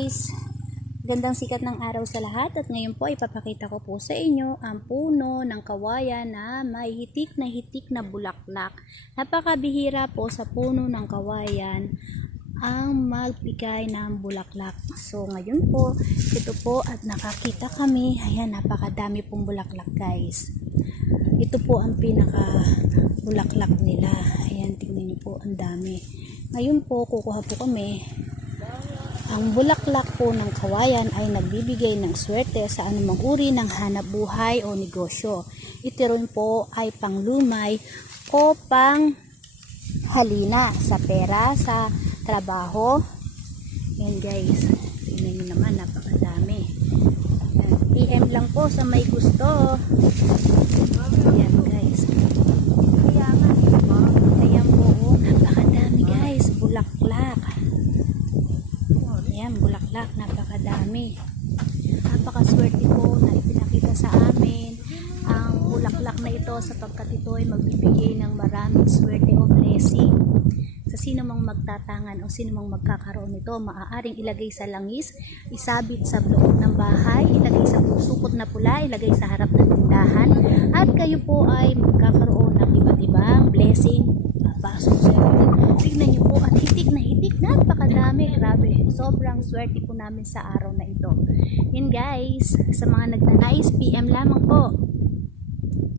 guys, gandang sikat ng araw sa lahat at ngayon po ipapakita ko po sa inyo ang puno ng kawayan na may hitik na bulaklak. Napakabihira po sa puno ng kawayan ang magbigay ng bulaklak. So ngayon po, ito po at nakakita kami, ayan, napakadami pong bulaklak guys. Ito po ang pinaka bulaklak nila. Ayan, tingnan niyo po, ang dami. Ngayon po, kukuha po kami. Ang bulaklak po ng kawayan ay nagbibigay ng swerte sa anumang uri ng hanap buhay o negosyo. Ito rin po ay panglumay o pang halina sa pera, sa trabaho. Yan guys, tingnan nyo naman, napakadami. Yan, PM lang po sa may gusto. Yan guys. Ayan po, napakadami guys, bulaklak. Ayan, bulaklak, napakadami. Napakaswerte po na ipinakita sa amin ang bulaklak na ito sapagkat ito ay magbibigay ng maraming swerte o blessing. Sa sino mang magtatangan o sino mang magkakaroon nito, maaaring ilagay sa langis, isabit sa loob ng bahay, ilagay sa sukot na pula, ilagay sa harap ng tindahan, at kayo po ay magkakaroon ng iba't ibang blessing. Pasok sa inyo. Tignan nyo po at hitik na hitik, napakadami, grabe, sobrang swerte po namin sa araw na ito. Yan guys, sa mga nagnanais, PM lamang po.